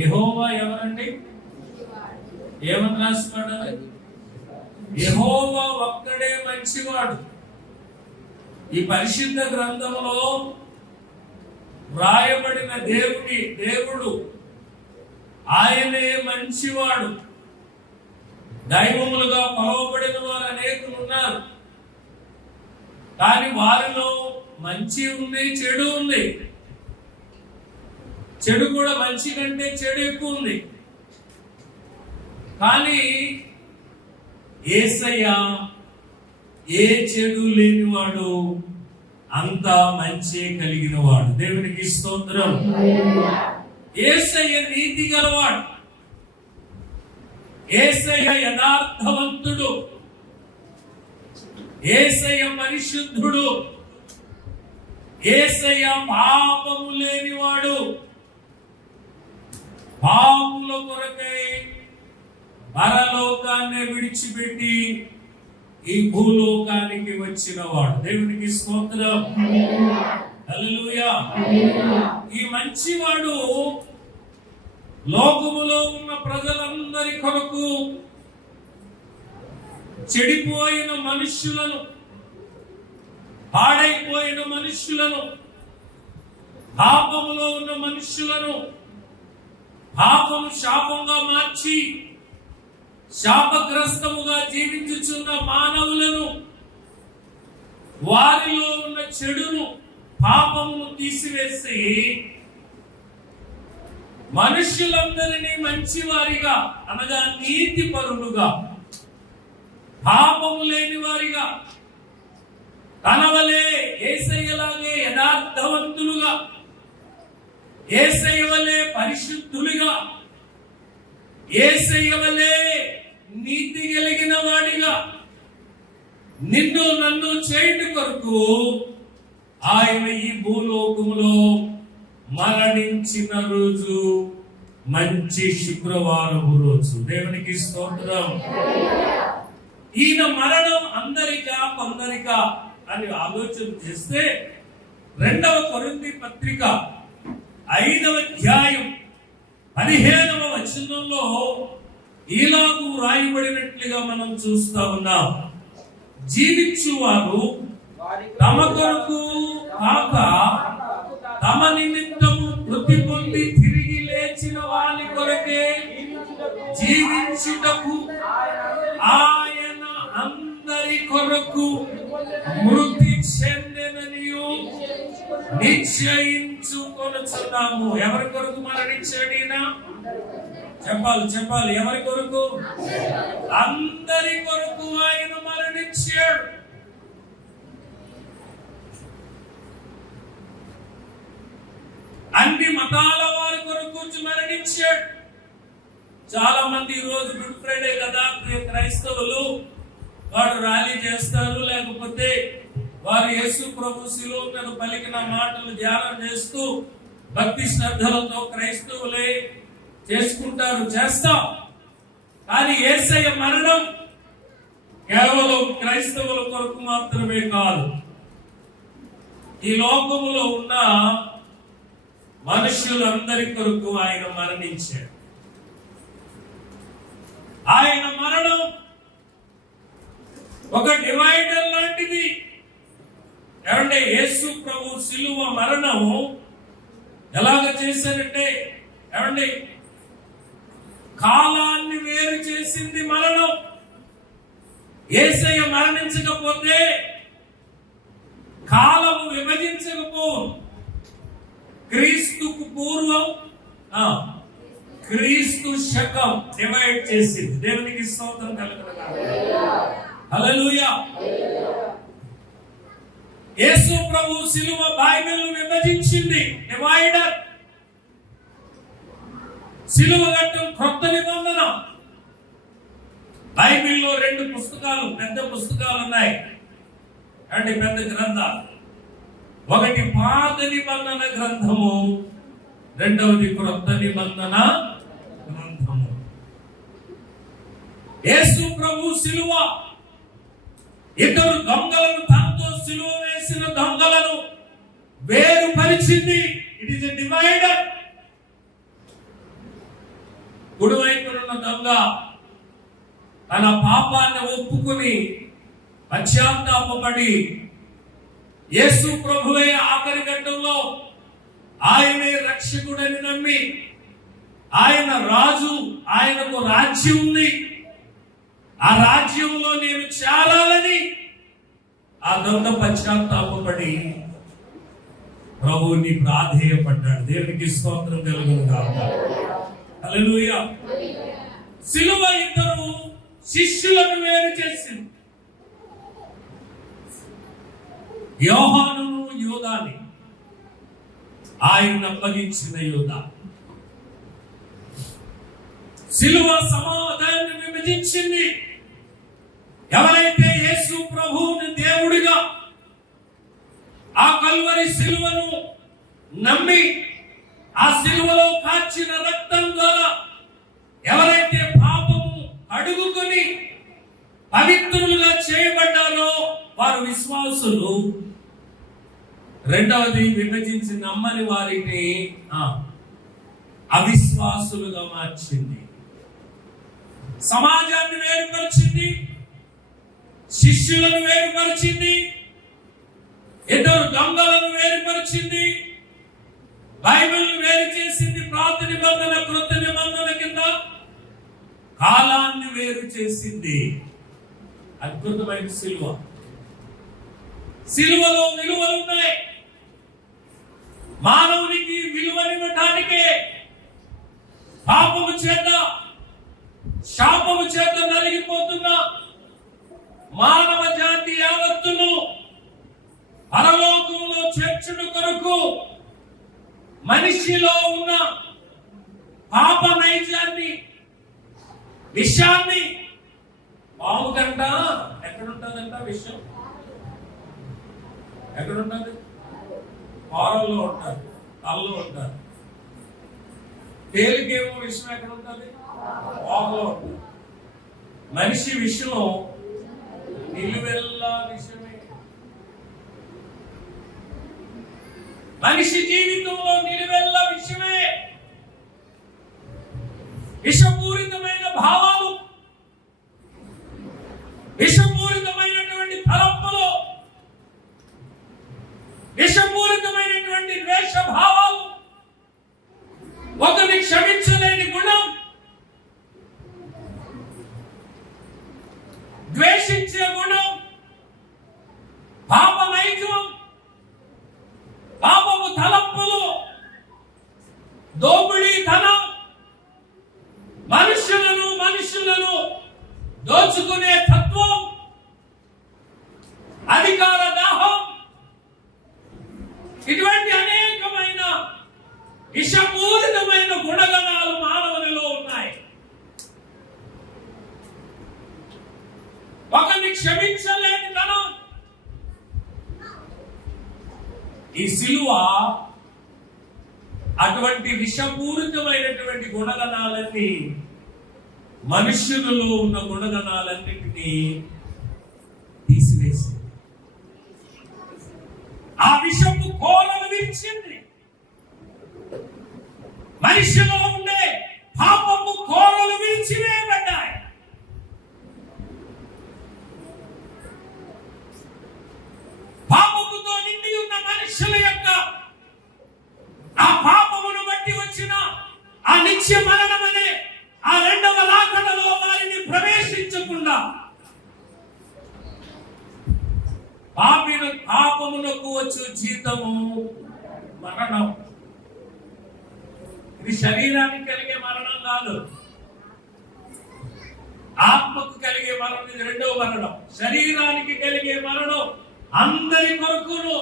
యెహోవా ఎవరండి? ఏమని రాసిపడ్డది? యెహోవా ఒక్కడే మంచివాడు. ఈ పరిశుద్ధ గ్రంథంలో రాయబడిన దేవుడు ఆయనే మంచివాడు. దైవములుగా పిలువబడిన వారు అనేకులు ఉన్నారు. కానీ వారిలో మంచి ఉంది, చెడు ఉంది. చెడు కూడా మంచి కంటే చెడు ఎక్కువ ఉంది. కానీ యేసయ్య ఏ చెడు లేనివాడు, అంతా మంచి కలిగిన వాడు. దేవునికి స్తోత్రం. యేసయ్య నీతి గలవాడు. యేసయ్య యథార్థవంతుడు. యేసయ్య పరిశుద్ధుడు. యేసయ్య పాపము లేనివాడు. పాపుల కొరకై పరలోకాన్ని విడిచిపెట్టి ఈ భూలోకానికి వచ్చిన వాడు. దేవునికి స్తోత్రం. హల్లెలూయా. ఈ మంచివాడు లోకములో ఉన్న ప్రజలందరి కొరకు చెడిపోయిన మనుష్యులను, పాడైపోయిన మనుష్యులను, పాపములో ఉన్న మనుష్యులను, పాపము శాపంగా మార్చి శాపగ్రస్తముగా జీవించుచున్న మానవులను, వారిలో ఉన్న చెడును, పాపమును తీసివేసి మనుష్యులందరినీ మంచివారిగా, అనగా నీతి పరులుగా, పాపము లేని వారిగా, తనవలే యేసయ్యలాగే యథార్థవంతులుగా, యేసయ్య వలే పరిశుద్ధులుగా, యేసయ్య వలే నీతి కలిగిన వాడిగా నిన్ను నన్ను చేయటి కొరకు ఆయన ఈ భూలోకములో మరణించిన రోజు మంచి శుక్రవారము రోజు. దేవునికి స్తోత్రం. ఈయన మరణం అందరికా కొందరికా అని ఆలోచన చేస్తే 2వ కొరింథీ పత్రిక 5వ అధ్యాయం 15వ వచనంలో ఇలాగూ రాయబడినట్లుగా మనం చూస్తా ఉన్నాం. జీవించువారు తమ కొరకు కాక తమ నిమిత్తము మృతి పొంది తిరిగి లేచిన వారి కొరకే జీవించుటకు ఆయన అందరి కొరకు మృతి చెందెననియు నిశ్చయించుకొనుచున్నాము. ఎవరి కొరకు మరణించాడీనా? చెప్పాలి. ఎవరి కొరకు? అందరి కొరకు ఆయన మరణించాడు. అన్ని మతాల వారి కొరకు మరణించాడు. చాలా మంది ఈ రోజు గుడ్ ఫ్రైడే కదా క్రైస్తవులు, వాడు ర్యాలీ చేస్తారు, లేకపోతే వారు యేసు ప్రభు శిలువ మీద పలికిన మాటలు ధ్యానం చేస్తూ భక్తి శ్రద్ధలతో క్రైస్తవులే చేసుకుంటారు, చేస్తాం. కానీ యేసయ్య మరణం కేవలం క్రైస్తవుల కొరకు మాత్రమే కాదు, ఈ లోకములో ఉన్న మనుష్యులందరి కొరకు ఆయన మరణించాడు. ఆయన మరణం ఒక డివైడర్ లాంటిది. ఏమంటే యేసు ప్రభు శిలువ మరణం ఎలాగ చేశారంటే, ఏమండి, కాలాన్ని వేరు చేసింది మరణం. యేసయ్య మరణించకపోతే కాలము విభజించకపోవు. క్రీస్తుకు పూర్వం క్రీస్తు శకం డివైడ్ చేసింది. దేవునికి స్తోత్రం కలుగునుగాక. హల్లెలూయా. యేసు ప్రభు శిలువ బైబిల్ విభజించింది, డివైడర్. శిలువ గట్టం కొత్త నిబంధన. బైబిల్లో 2 పుస్తకాలు, పెద్ద పుస్తకాలు ఉన్నాయి, అంటే పెద్ద గ్రంథాలు. ఒకటి పాత నిబంధన గ్రంథము, రెండవది క్రొత్త నిబంధన గ్రంథము. యేసు ప్రభు శిలువ ఇద్దరు దొంగలను, తనతో శిలువ వేసిన దొంగలను వేరుపరిచింది. It is a divider. కుడివైపునున్న దొంగ తన పాపాన్ని ఒప్పుకుని పశ్చాత్తాపపడి యేసు ప్రభువే ఆఖరి ఘట్టంలో ఆయనే రక్షకుడని నమ్మి ఆయన రాజు, ఆయనకు రాజ్యం ఉంది, ఆ రాజ్యంలో నేను చేరాలని ఆ దొంగ పశ్చాత్తాపపడి ప్రభువుని ప్రాధేయపడ్డాడు. దేవునికి స్తోత్రం కలుగును గాక. హల్లెలూయా. సిలువ ఇద్దరు శిష్యులను వేరు చేసింది. యోహానును యూదాని, ఆయన అప్పగించిన యూదా. సిలువ సమాధానాన్ని విభజించింది. ఎవరైతే యేసు ప్రభువుని దేవుడిగా ఆ కల్వరి సిలువను నమ్మి ఆ సిలువలో కాచిన రక్తం ద్వారా ఎవరైతే పాపము అడుగుకొని పవిత్రులుగా చేయబడ్డారో వారు విశ్వాసులు. రెండవది, విభజించి నమ్మని వారిని అవిశ్వాసులుగా మార్చింది. సమాజాన్ని వేరుపరిచింది, శిష్యులను వేరుపరిచింది, ఇద్దరు దొంగలను వేరుపరిచింది, బైబిల్ వేరు చేసింది. పాత నిబంధన క్రొత్త నిబంధన కింద కాలాన్ని వేరు చేసింది. అద్భుతమైన సిలువ. సిలువలో విలువలు ఉన్నాయి. మానవునికి విలువనివ్వటానికే పాపము చేత, శాపము చేత నలిగిపోతున్న మానవ జాతి యావత్తును పరలోకంలో చేర్చుడు కొరకు మనిషిలో ఉన్న పాప నైజాన్ని, విషయాన్ని, పాము కంట ఎక్కడుంటుందంట విషయం? ఎక్కడుంటుంది? పారల్లో ఉంటారు, తల్లో ఉంటారు. తేలికేమో విషయం ఎక్కడ ఉంటుంది? పాములో ఉంటుంది. మనిషి విషయం నిలువెల్లా విషయమే. మనిషి జీవితంలో నిలువెల్లా విషయమే. విషపూరితమైన భావాలు, విషపూరితమైనటువంటి తలంపులు, విషపూరితమైనటువంటి ద్వేష భావాలు, ఒకరిని క్షమించలేని గుణం, ద్వేషించే గుణం, పాప నైజం, పాపము తలంపులు, దోపిడీ ధనం, మనుషులను దోచుకునే తత్వం, అధికార దాహం, ఇటువంటి అనేకమైన విషపూరితమైన గుణగణాలు మానవునిలో ఉన్నాయి. ఒకరిని క్షమించలేని తనం. ఈ సిలువ అటువంటి విషపూరితమైనటువంటి గుణగణాలన్నీ, మనుష్యులలో ఉన్న గుణగణాలన్నింటినీ తీసివేసింది. ఆ విషపు కోరలు విరిచింది. మనిషిలో ఉండే పాపపు కోరలు విరిచివేయబడ్డాయి. పాపముతో నిండి ఉన్న మనుషుల యొక్క ఆ పాపమును బట్టి వచ్చిన ఆ నిత్య మరణమనే ఆ రెండవ రాకడలో వారిని ప్రవేశించకుండా పాపమునకు వచ్చు జీతము మరణం. ఇది శరీరానికి కలిగే మరణం కాదు, ఆత్మకు కలిగే మరణం. ఇది రెండవ మరణం. శరీరానికి కలిగే మరణం అందరి కొరకును,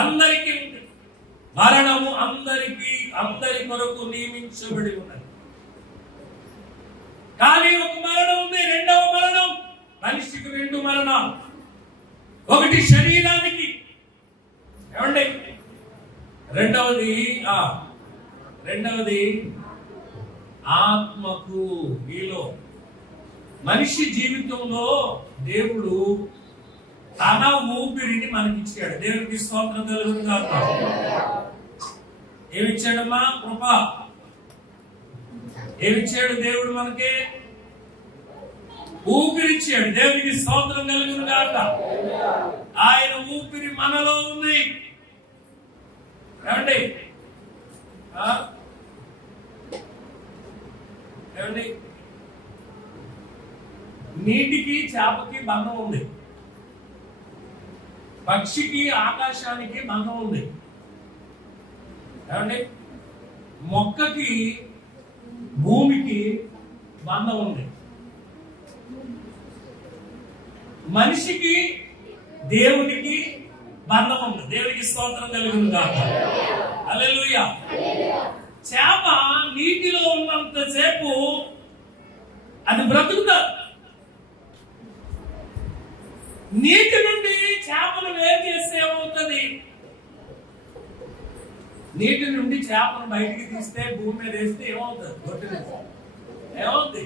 అందరికి మరణము అందరి కొరకు నియమించబడి ఉన్నది. కానీ ఒక మరణం ఉంది, రెండవ మరణం. మనిషికి రెండు మరణాలు. ఒకటి శరీరానికి, ఏమండి? రెండవది ఆత్మకు. మీలో మనిషి జీవితంలో దేవుడు తన ఊపిరిని మనకిచ్చాడు. దేవునికి స్తోత్రం కలుగును గాక. ఏమిచ్చాడమ్మా? కృప. ఏమిచ్చాడు దేవుడు మనకి? ఊపిరిచ్చాడు. దేవునికి స్తోత్రం కలుగును గాక. ఆయన ఊపిరి మనలో ఉంది. ఏమండి? ఏమండి? నీటికి చేపకి బంధం ఉంది, పక్షికి ఆకాశానికి బంధం ఉంది. ఏమండి? మొక్కకి భూమికి బంధం ఉంది. మనిషికి దేవునికి బంధం ఉంది. దేవునికి స్తోత్రం కలుగును గాక. హల్లెలూయా. చేప నీటిలో ఉన్నంతసేపు అది బ్రతుకుతా. నీటి నుండి చేపను వేరు చేస్తే ఏమవుతుంది? నీటి నుండి చేపను బయటికి తీస్తే భూమి మీద వేస్తే ఏమవుతుంది? ఏమవుతుంది?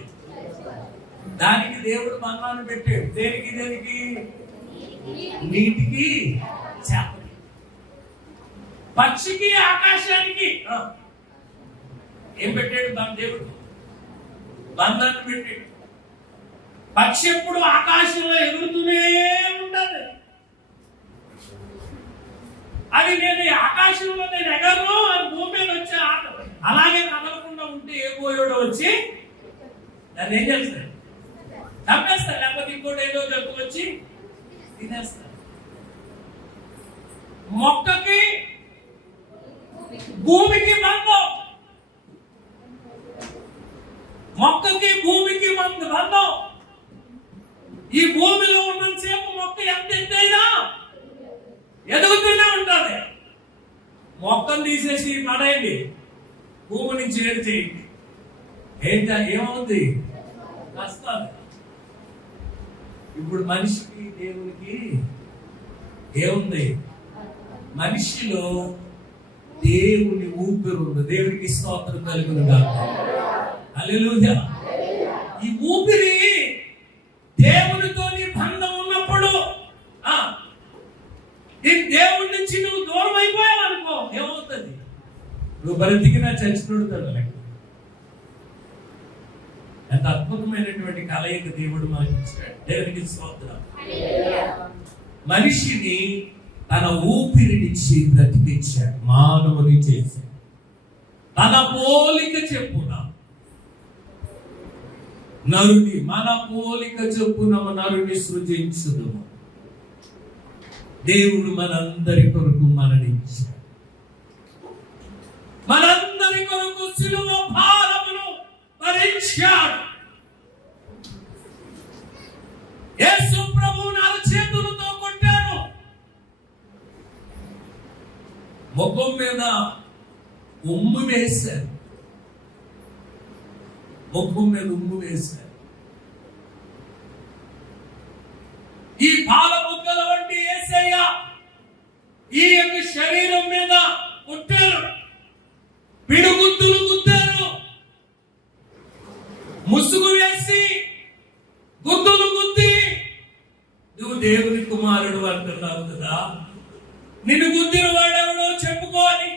దానికి దేవుడు బంధాన్ని పెట్టాడు. దేనికి? నీటికి, చేపకి, పక్షికి, ఆకాశానికి ఏం పెట్టాడు? దేవుడు బంధాన్ని పెట్టాడు. పక్షి ఎప్పుడు ఆకాశంలో ఎగురుతూనే ఉండదు. అది నేను ఆకాశంలో ఎగరను, అది భూమి మీద వచ్చి అలాగే కదలకుండా ఉంటే ఏ పోయాడో వచ్చి దాన్ని ఏం చేస్తాడు? చంపేస్తాడు. లేకపోతే ఇంకోటి ఏదో జంతువు వచ్చి తినేస్తాడు. మొక్కకి భూమికి బంధం, మొక్కకి భూమికి బంధం. ఈ భూమిలో ఉన్నంతసేపు మొక్క ఎంత ఎత్తైనా ఎదుగుతూనే ఉంటుంది. మొక్కను తీసేసి పడేయండి, భూమి నుంచి ఏడు చేయండి, ఏమవుతుంది? కష్టాలు. ఇప్పుడు మనిషికి దేవునికి ఏముంది? మనిషిలో దేవుని ఊపిరి ఉంది. దేవునికి స్తోత్రం కలుగును గాక. హల్లెలూయా. ఈ ఊపిరి దేవునితో నీ బంధం ఉన్నప్పుడు, ఈ దేవుడి నుంచి నువ్వు దూరం అయిపోయావు అనుకో, ఏమవుతుంది? నువ్వు బ్రతికినా చచ్చినోడుతాడు. ఎంత అద్భుతమైనటువంటి కలయిక దేవుడు మనకి ఇచ్చాడు. దేవునికి స్తోత్రం. మనిషిని తన ఊపిరినిచ్చి బ్రతికించాడు, మానవుని చేసి తన పోలిక చెప్పున నరుని, మన పోలిక చెప్పున నరుని సృజించుదుము. దేవుడు మనందరి కొరకు మరణించాడు. మనందరి కొరకు సిలువ భారమును భరించాడు. యేసు ప్రభువును అరచేతులతో కొట్టాడు. ముఖం మీద ఉమ్ము వేశారు. ముఖం మీద ఉమ్ము వేశారు. ఈ పాల బుగ్గల వంటి యేసయ్య ఈ యొక్క శరీరం మీద కొట్టారు. పిడుగుద్దులు గుద్దారు. ముసుగు వేసి గుద్దులు గుద్ది నువ్వు దేవుని కుమారుడు అంటున్నావు కదా, నిన్ను గుద్దిన వాడెవడో చెప్పుకోని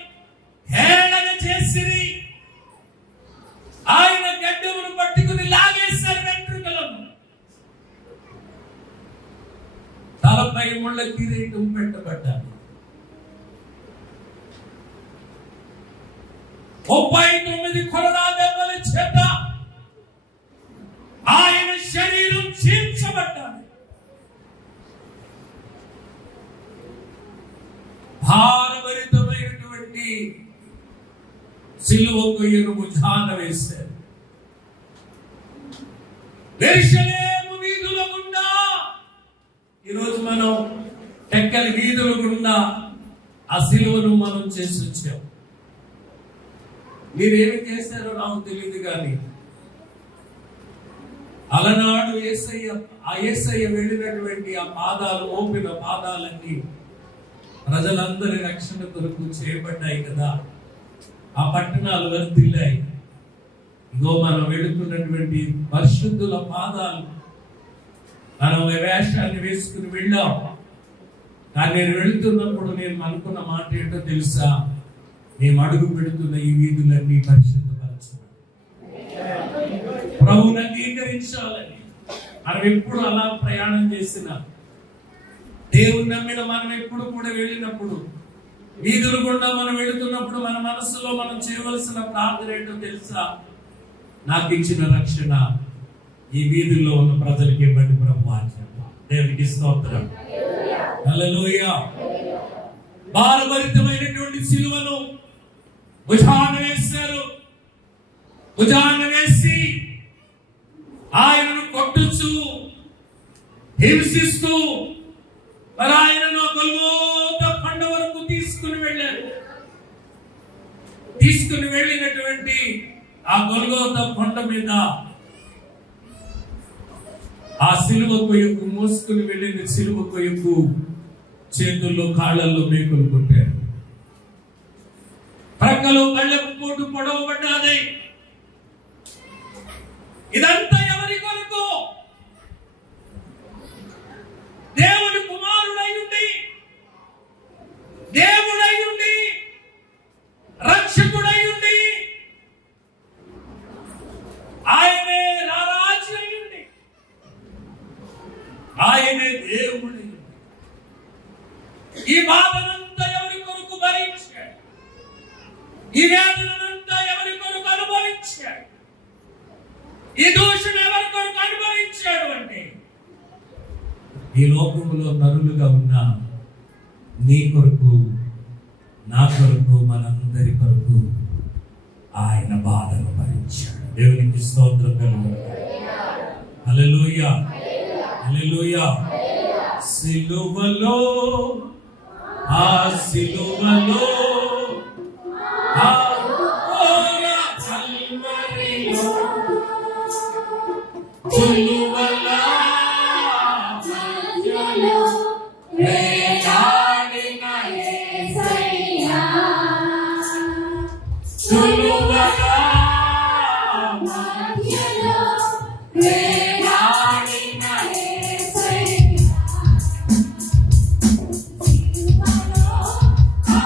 హేళన చేసిరి. ఆయన గడ్డమును పట్టుకుని లాగేశారు వెంట్రుకలను. తలపై ముళ్ళ కిరీటం పెట్టబడ్డాడు. 39 కొరడా దెబ్బల చేత ఆయన శరీరం చీల్చబడ్డాడు. భారభరితమైనటువంటి సిలువ కొయ్యను భుజాన వేశారు. యెరూషలేము వీధుల గుండా, ఈరోజు మనం టెక్కలి వీధుల గుండా ఆ సిలువను మనం చేసి వచ్చాం. మీరేమి చేశారో నాకు తెలియదు కానీ అలనాడు యేసయ్య వెళ్ళినటువంటి ఆ పాదాలు, మోపిన పాదాలన్నీ ప్రజలందరి రక్షణ కొరకు చేయబడ్డాయి కదా. ఆ పట్టణాలు వర్ధిల్లాయి. ఇగో మనం వెళుతున్నటువంటి పరిశుద్ధుల పాదాలు, మనం వేషాన్ని వేసుకుని వెళ్ళాం. కానీ నేను వెళుతున్నప్పుడు నేను అనుకున్న మాట ఏంటో తెలుసా? మేము అడుగు పెడుతున్న ఈ వీధులన్నీ పరిశుద్ధపరచు. ప్రభువుని అంగీకరించాలని. మనం ఎప్పుడు అలా ప్రయాణం చేసిన, దేవుని నమ్మిన మనం ఎప్పుడు కూడా వెళ్ళినప్పుడు, వీధులు గుండా మనం వెళుతున్నప్పుడు మన మనసులో మనం చేయవలసిన ప్రార్థన ఏంటో తెలుసా? నాకు ఇచ్చిన రక్షణ ఈ వీధుల్లో ఉన్న ప్రజలకి ఇవ్వండి ప్రభు అని చెప్పాలి. దేవునికి స్తోత్రం. హల్లెలూయా. భారభరితమైనటువంటి సిలువను భుజాన వేశారు. భుజాన వేసి ఆయనను కొట్టుచు హింసిస్తూ మరి ఆయనను గొల్గోతా కొండ వరకు తీసుకుని వెళ్ళారు. తీసుకుని వెళ్ళినటువంటి ఆ గొల్గోతా కొండ మీద ఆ సిలువ కొయ్యకు, మోసుకుని వెళ్ళిన సిలువ కొయ్యకు చేతుల్లో కాళ్ళల్లో మేకులు కొట్టారు. ప్రక్కలో కళ్ళకు పోటు పొడవబడ్డాది. ఇదంతా ఎవరి కొరకు? దేవుని కుమారుడైయుండి, దేవుడైయుండి, రక్షకుడైయుండి, ఆయనే రారాజు అయ్యుండి, ఆయనే దేవుడైయుండి ఈ బాధనంతా ఎవరి కొరకు భరించాడు? ఈ వేదనంతా ఎవరి కొరకు అనుభవించాడు? ఈ దోషం ఎవరి కొరకు అనుభవించాడు అంటే, ఈ లోకములో నరులుగా ఉన్న నీ కొరకు, నా కొరకు, మనందరి కొరకు ఆయన బాధను భరించాడు. దేవునికి స్తోత్రం కలుగును. హల్లెలూయా, హల్లెలూయా. సిలువలో, ఆ సిలువలో, ఆ ఘోర కల్వరిలో, సిలువల మధ్యలో వేలాడిన యేసయ్యా, సిలువల మధ్యలో వేలాడిన యేసయ్యా, సిలువలో ఆ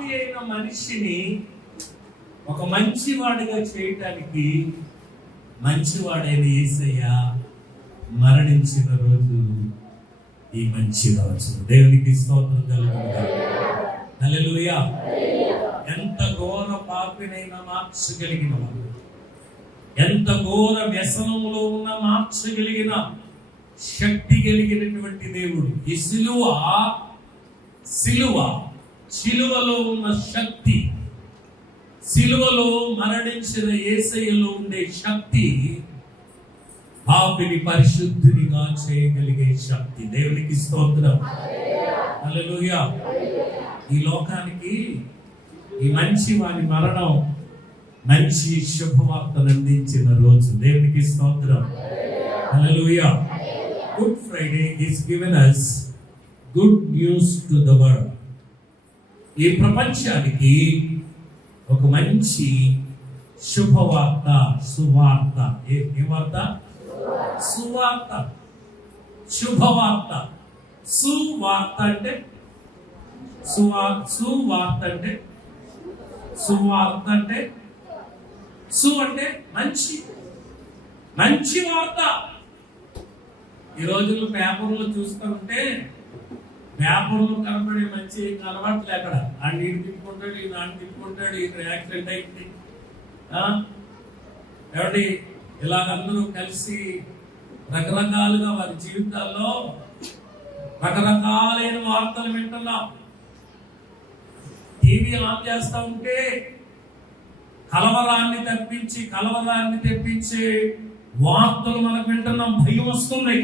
పాపి అయిన మనిషిని ఒక మంచివాడిగా చేయటానికి మంచివాడైన యేసయ్య మరణించిన రోజు ఈ మంచి రోజు. దేవునికి స్తోత్రం కలుగును. హల్లెలూయా. ఎంత ఘోర పాపినైనా మార్చగలిగిన వాడు, ఎంత ఘోర వ్యసనంలో ఉన్న మార్చగలిగిన శక్తి కలిగినటువంటి దేవుడు. ఈ సిలువలో ఉన్న శక్తి, సిలువలో మరణించిన యేసయ్యలో ఉండే శక్తి పాపిని పరిశుద్ధునిగా చేయగలిగే శక్తి. దేవునికి స్తోత్రం. హల్లెలూయా. ఈ లోకానికి ఈ మంచి వాని మరణం మంచి శుభవార్తను అందించిన రోజు. దేవునికి స్తోత్రం. Hallelujah. Good Friday is given us good news to the world. ఈ ప్రపంచానికి ఒక మంచి శుభవార్త, సువార్త. ఏ వార్త? సువార్త, శుభవార్త. సువార్త అంటే సువార్త అంటే సువార్త అంటే అంటే మంచి మంచి వార్త. ఈ రోజుల్లో పేపర్లో చూస్తూ ఉంటే పేపర్లో కనబడే మంచి అలవాట్లు ఎక్కడ? ఆ నీళ్ళు తిప్పుకుంటాడు, ఈ నాన్న తిప్పుకుంటాడు, ఇక్కడ యాక్సిడెంట్ అయింది ఏమండి, ఇలా అందరూ కలిసి రకరకాలుగా వారి జీవితాల్లో రకరకాలైన వార్తలు వింటున్నాం. టీవీ ఆన్ చేస్తూ ఉంటే కలవరాన్ని తెప్పించే వార్తలు మనకు వింటున్నాం. భయం వస్తుంది.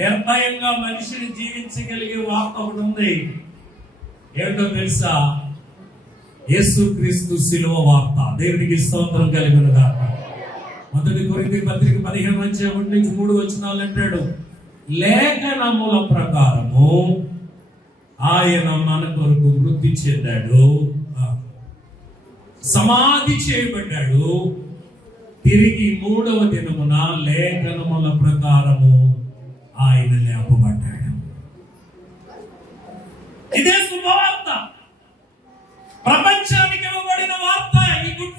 నిర్భయంగా మనిషిని జీవించగలిగే వార్త ఒకటి ఉంది. ఏమిటో తెలుసా? యేసుక్రీస్తు శిలువ వార్త. దేవునికి స్తోత్రం కలుగును గాక. 1 కొరింథీ పత్రిక 15:1-3 అంటాడు, లేఖనముల ప్రకారము ఆయన మన కొరకు మృతి చెందాడు, సమాధి చేయబడ్డాడు, తిరిగి 3వ దినమున లేఖనముల ప్రకారము ఆయన లేపబడ్డాడు. ఇదే శుభవార్త, ప్రపంచానికి ఇవ్వబడిన వార్త. ఈ గుడ్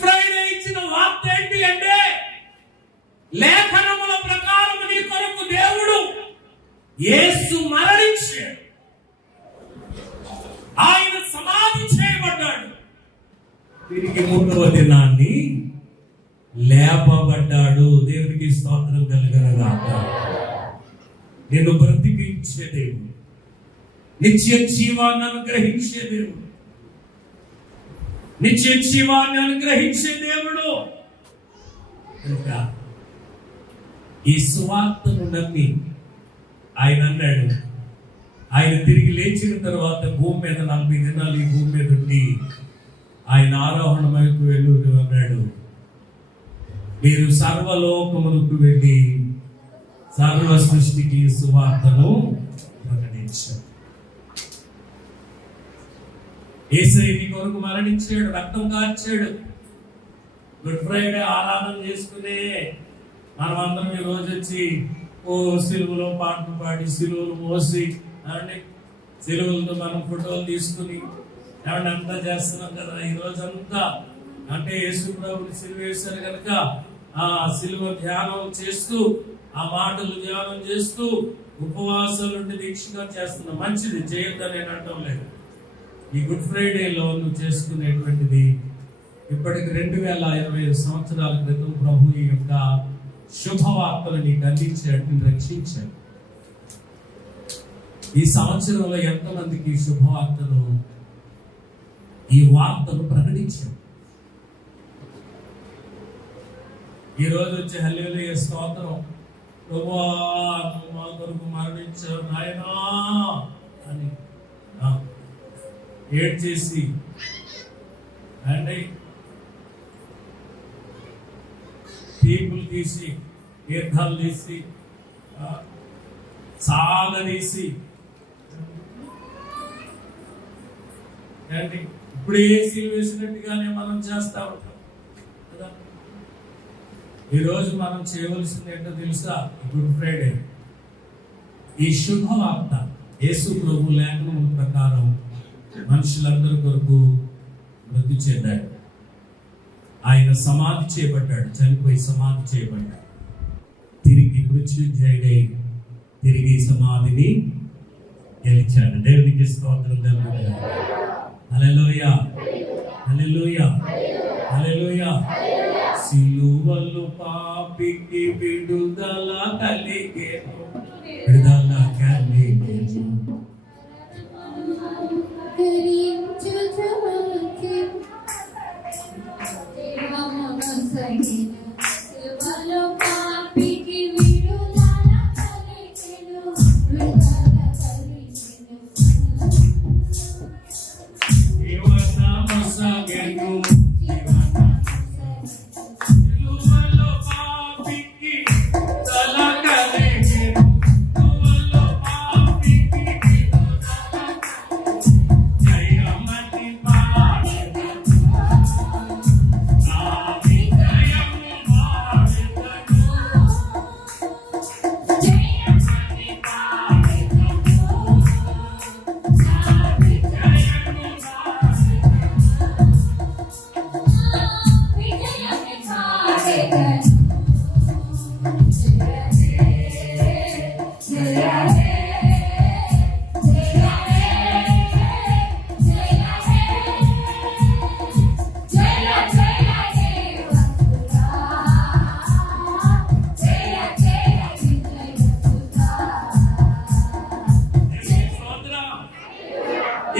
ఫ్రైడే ఇచ్చిన వార్త ఏంటి అంటే, లేఖనముల ప్రకారం నీ కొరకు దేవుడు యేసు మరణించాడు, ఆయన సమాధి చేయబడ్డాడు, తిరిగి 3వ దినాన్ని లేపబడ్డాడు. దేవునికి స్తోత్రం కలుగునుగాక. నేను బ్రతికించే దేవుడు, నిత్య జీవాన్ని అనుగ్రహించే దేవుడు, నిత్య జీవాన్ని అనుగ్రహించే దేవుడు. ఈ సువార్తను నమ్మి ఆయన అన్నాడు, ఆయన తిరిగి లేచిన తర్వాత భూమి మీద 40 దినాలు ఈ భూమి మీద ఉండి ఆయన ఆరోహణమైపు వెళ్ళు అన్నాడు, మీరు సర్వలోకములకు వెళ్ళి సర్వ సృష్టికి సువార్తను ప్రకటించారు. యేసయ్య నీ కొరకు మరణించాడు, రక్తం కార్చాడు. గుడ్ ఫ్రైడే ఆరాధన చేసుకునే మనం అందరం ఈ రోజు వచ్చి సిలువలో పాటలు పాడి, సిలువలు మోసి, ఏమండి సిలువలతో మనం ఫోటోలు తీసుకుని ఏమంటే అంతా చేస్తున్నాం కదా. ఈ రోజు అంతా అంటే యేసు ప్రభుని సిలువ వేశారు కనుక ఆ సిలువ ధ్యానం చేస్తూ, ఆ మాటలు ధ్యానం చేస్తూ, ఉపవాసాలు ఉండి దీక్షగా చేస్తున్నాం. మంచిది, చేయొద్దని నేను అంటాం లేదు. ఈ గుడ్ ఫ్రైడేలో నువ్వు చేసుకునేటువంటిది ఇప్పటికి 2025 సంవత్సరాల క్రితం ప్రభు ఈ యొక్క శుభవార్తలు నీకు అందించాడు, నేను రక్షించాడు. ఈ సంవత్సరంలో ఎంతమందికి శుభవార్తను, ఈ వార్తను ప్రకటించాడు? ఈ రోజు వచ్చి హల్లెలూయా స్తోత్రం, ప్రభువా మా కొరకు మరణించావు నాయనా అని ఏడ్చేసి అంటే పీపుల్ తీసి, తీర్థాలు తీసి, సాగదీసి, ఇప్పుడే సీల్ వేసినట్టుగానే మనం చేస్తా ఉంటాం కదా. ఈరోజు మనం చేయవలసింది ఏంటో తెలుసా? గుడ్ ఫ్రైడే ఈ శుభవార్త యేసు ప్రభు లేఖనముల ప్రకారం మనుషులందరి కొరకు మృతి చెందాడు. ఆయన సమాధి చేయబడ్డాడు, చనిపోయి సమాధి చేయబడ్డాడు. తిరిగి మృత్యుంజయుడై తిరిగి సమాధిని గెలిచాడు. దేవునికి స్తోత్రం. హల్లెలూయా, హల్లెలూయా, హల్లెలూయా. సిలువలో పాపికి విడుదల కలిగెను, విడుదల కలిగెను.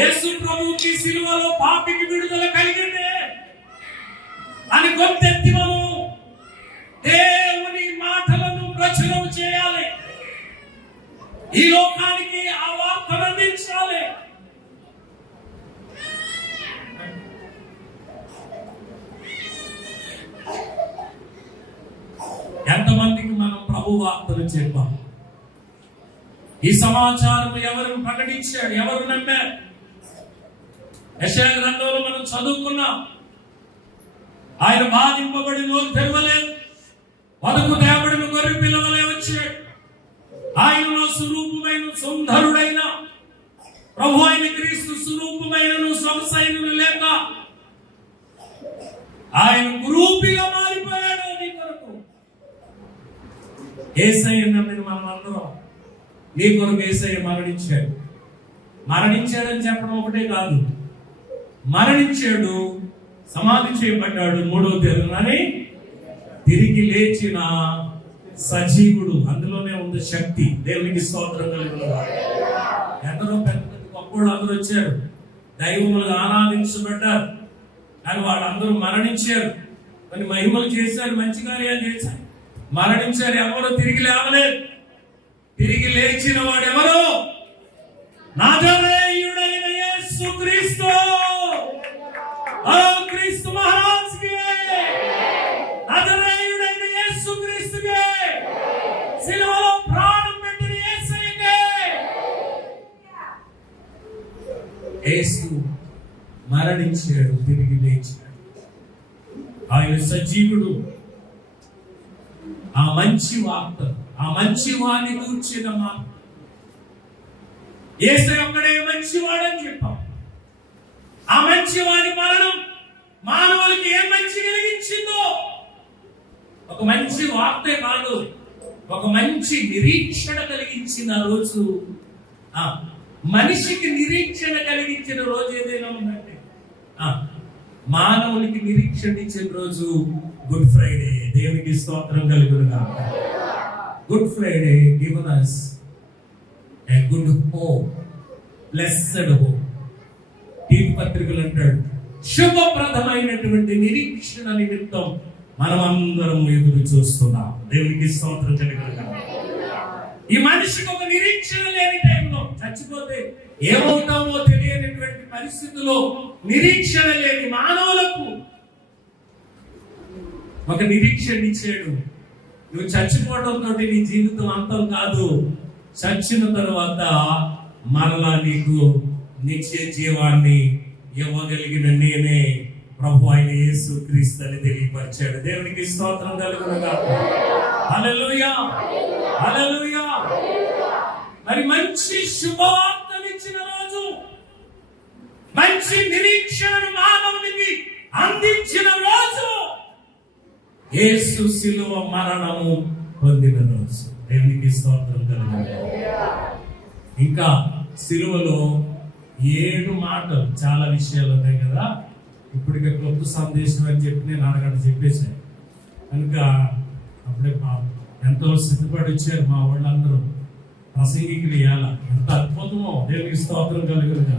యేసు ప్రభువుకి సిలువలో పాపికి విడుదల కలిగింది అని గొంతెత్తి మనము దేవుని మాటలను ప్రచురం చేయాలి. ఈ లోకానికి ఆ వార్తను అందించాలి. ఎంతమందికి మనం ప్రభు వార్తలు చెప్పాం? ఈ సమాచారం ఎవరు ప్రకటించాడు, ఎవరు నమ్మారు? యెషయా గ్రంథంలో మనం చదువుకున్నాం. ఆయన బాధింపబడి నోరు తెరవలేదు, వదకు దేవడిని గొర్రె పిల్లవలే వచ్చాడు. ఆయన స్వరూపమైన సుందరుడైన ప్రభు అయిన క్రీస్తు స్వరూపమైన సొగసైనను లేక ఆయన కురూపిగా మారిపోయాడు. నీ కొరకు యేసయ్య నమ్మిన మనం అందరం నీ కొరకు యేసయ్య మరణించాడు. మరణించాడని చెప్పడం ఒకటే కాదు, మరణించాడు, సమాధి చేయబడ్డాడు, మూడవ దినాన్ని తిరిగి లేచిన సజీవుడు. అందులోనే ఉంది శక్తి. దేవునికి స్తోత్రం కలుగునుగాక. ఎందరో పెద్ద పెద్ద గొప్పవాళ్ళు అందరూ వచ్చారు, దైవములుగా ఆరాధించబడ్డారు. కానీ వాళ్ళందరూ మరణించారు, కొన్ని మహిమలు చేశారు, మంచి కార్యాలు చేశారు, మరణించారు. ఎవరో తిరిగి లేవలేదు. తిరిగి లేచిన వాడు ఎవరు? నజరేయుడైన యేసుక్రీస్తు. క్రీస్తు మహారాజ్ కి, నజరేయుడైన యేసుక్రీస్తుకి, సిలువలో ప్రాణం పెట్టిన యేసయ్యకి. యేసు మరణించాడు, తిరిగి లేచాడు. ఆయన సజీవుడు. ఆ మంచి వార్త, ఆ మంచి వాణి కూర్చిన మాట, యేసయ్య ఒక్కడే మంచివాడని చెప్పాం. ఆ మంచివాని మరణం మానవులకి ఏం మంచి కలిగించిందో, ఒక మంచి వార్తే కాదు, ఒక మంచి నిరీక్షణ కలిగించిన రోజు. మనిషికి నిరీక్షణ కలిగించిన రోజు ఏదైనా ఉందంటే మానవునికి నిరీక్షణ ఇచ్చిన రోజు గుడ్ ఫ్రైడే. దేవునికి స్తోత్రం కలుగునుగాక. Good Friday given us a good hope, blessed hope. తీర్పు పత్రికలు అంటాడు, శుభప్రదమైనటువంటి నిరీక్షణ నిమిత్తం మనమందరం ఎదురు చూస్తున్నాం. దేవునికి స్తోత్రం కలుగునుగాక. ఈ మనిషికి ఒక నిరీక్షణ లేని టైంలో, చచ్చిపోతే ఏమవుతామో తెలియనటువంటి పరిస్థితుల్లో, నిరీక్షణ లేని మానవులకు ఒక నిరీక్షణ ఇచ్చాడు. నువ్వు చచ్చిపోవడంతో నీ జీవితం అంతం కాదు, చచ్చిన తర్వాత మరలా నీకు నిత్య జీవాన్ని ఇవ్వగలిగిన నేనే ప్రభు అయిన యేసు క్రీస్తు అని తెలియపరిచాడు. దేవునికి స్తోత్రం కలుగునుగాక. హల్లెలూయా, హల్లెలూయా. మరి మంచి శుభవార్తనిచ్చిన రోజు, మంచి నిరీక్షణను మానవునికి అందించిన రోజు యేసు శిలువ మరణము పొందిన రోజు. దేవునికి స్తోత్రం కలుగును. ఇంకా శిలువలో 7 మాటలు, చాలా విషయాలు ఉన్నాయి కదా. ఇప్పటికే క్లొప్పు సందేశం అని చెప్పి నేను అడగంట చెప్పేశాను కనుక అప్పుడే ఎంతో సిద్ధపడి వచ్చారు మా వాళ్ళందరూ. ప్రసంగికులు ఇవ్వాల ఎంత అద్భుతమో. దేవునికి స్తోత్రం కలుగును.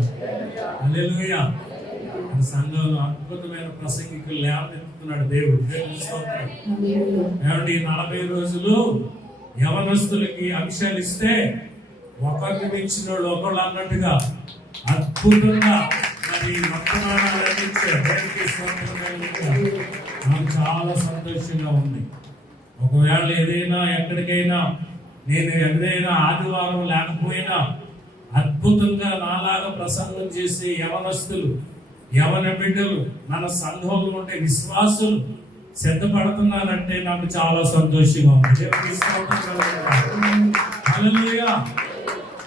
హల్లెలూయా. సంఘంలో అద్భుతమైన ప్రసంగికులు లేవనెత్తుతున్నాడు దేవుడు. దేవునికి స్తోత్రం. ఏమండి 40 రోజులు యవనస్తులకి అంశాలు ఇస్తే ఒకరికి మించిన వాళ్ళు ఒకళ్ళు అన్నట్టుగా అద్భుతంగా మరి వర్తమానాలు అందించారు. దేవునికి స్తోత్రం కలుగును. నాకు చాలా సంతోషంగా ఉంది. ఒకవేళ ఏదైనా ఎక్కడికైనా నేను ఎక్కడైనా ఆదివారం లేకపోయినా అద్భుతంగా నాలాగా ప్రసంగం చేసే యవనస్తులు, యవన బిడ్డలు, మన సంఘంలో ఉండే విశ్వాసులు సిద్ధపడుతున్నానంటే నాకు చాలా సంతోషంగా ఉంది. దేవునికి స్తోత్రం కలుగును. హల్లెలూయా.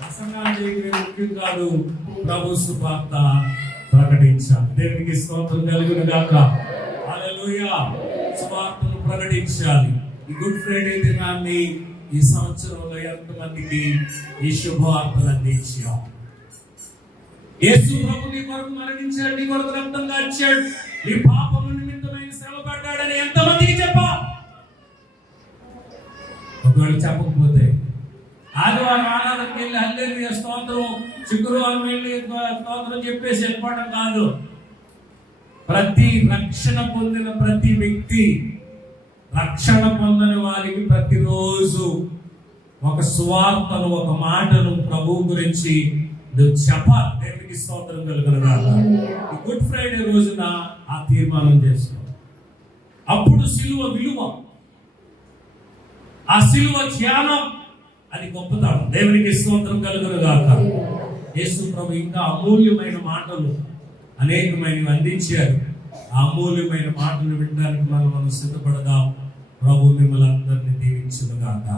ప్రసంగాలు ముఖ్యం కాదు, ప్రభు సువార్త ప్రకటించాలి. దేవునికి స్తోత్రం కలుగును గాక. హల్లెలూయా. సువార్తను ప్రకటించాలి. ఈ గుడ్ ఫ్రైడే దినాన్ని ఈ సంవత్సరంలో ఎంతమందికి ఈ శుభవార్తలు అందించాం. యేసు ప్రభు నీ కొరకు మరణించాడు, నీ కొరకు రక్తం కార్చాడు, నీ పాపము నిమిత్తమైన శ్రమ పడ్డాడని ఎంతమందికి చెప్పాం? ఒకవేళ చెప్పకపోతే ఆదివారం ఆరాధనకి వెళ్ళి హల్లెలూయా స్తోత్రం, శుక్రవారం వెళ్ళి స్తోత్రం చెప్పేసి వెళ్ళిపోవడం కాదు. ప్రతి రక్షణ పొందిన ప్రతి వ్యక్తి, రక్షణ పొందని వారికి ప్రతిరోజు ఒక సువార్తను, ఒక మాటను ప్రభు గురించి నువ్వు చెప్పాలి. దేవునికి స్తోత్రం కలుగును గాక. ఈ గుడ్ ఫ్రైడే రోజున ఆ తీర్మానం చేసుకో. అప్పుడు సిలువ విలువ, ఆ సిలువ ధ్యానం, అది గొప్పతనం. దేవునికి స్తోత్రం కలుగును గాక. యేసు ప్రభు ఇంకా అమూల్యమైన మాటలు అనేకమైనవి అందించారు. ఆ అమూల్యమైన మాటలు వినడానికి మనం సిద్ధపడదాం. ప్రభు మిమ్మల్ని అందరినీ దీవించును గాక.